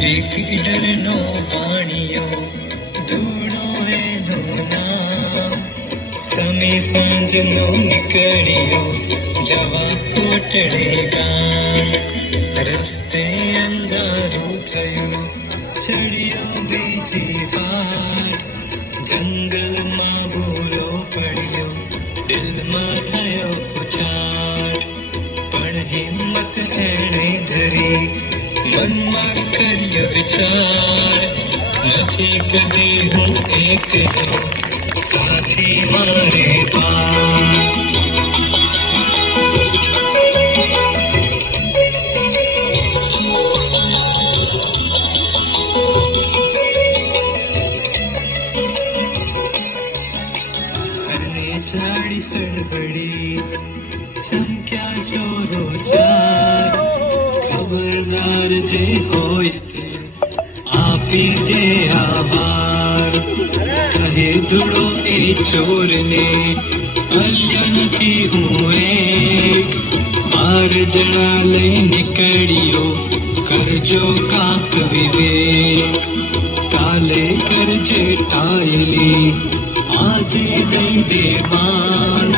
એક ઈડરનો વાણિયો ધૂળો એનું નામ. સમી સાંજનો નીકળ્યો, જવા કોટડે ગામ. રસ્તે અંધારું થયું, ચડ્યો બીજી વાટ જંગલમાં ભૂલો પડ્યો, દિલમાં થયો ઉછાટ. પણ હિંમત એણે ધરી बनमा करिए विचार एक साथी मारे पार सड़बड़ी चमक्या चोरो चार ચાર ખબરદાર જે હોય તે આપી દે આભાર કહે ધૂળો એ ચોરને અલ્યા નથી હું એક બાર જણા લઈ નીકળ્યો કરજો કાક વિવેક કાલે કરજે ટાયલી આજે દઈ દે માન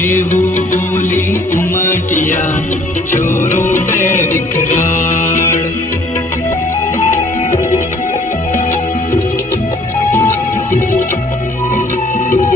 એવું બોલી ઉમટ્યા ચોરો બે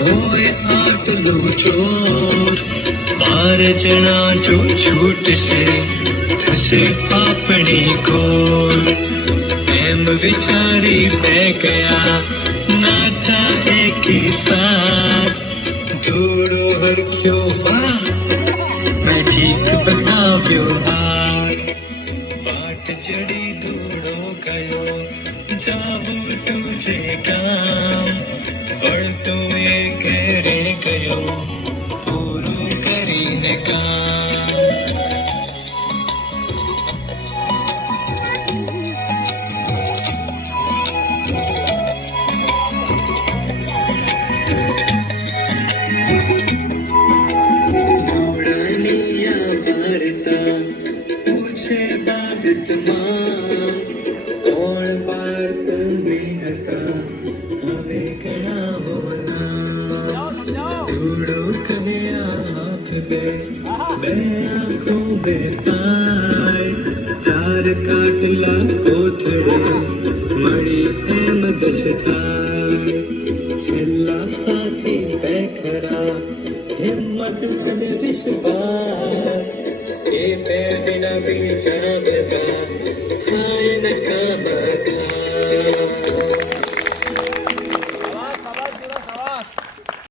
होए आट लो चोर, पार चना जो छूट से, थसे आपनी खोर एम विचारी मैं गया, ना था एक ही साथ। धूड़ो हर क्यों वाह? मैं ठीक बताव्यो પૂછે બાદ તમામ કોણ વાર્તો બી હતા હવે ગણાવો નામ ધૂળો કહે આંખ બે બે આંખો બે ચાર કાટલા કોથળે મળી એમ દશ થાય છેલ્લા સાથી બે ખરા હિંમત વિશ્વાસ Hey, Pepe, na pizza, Pepe. Hey.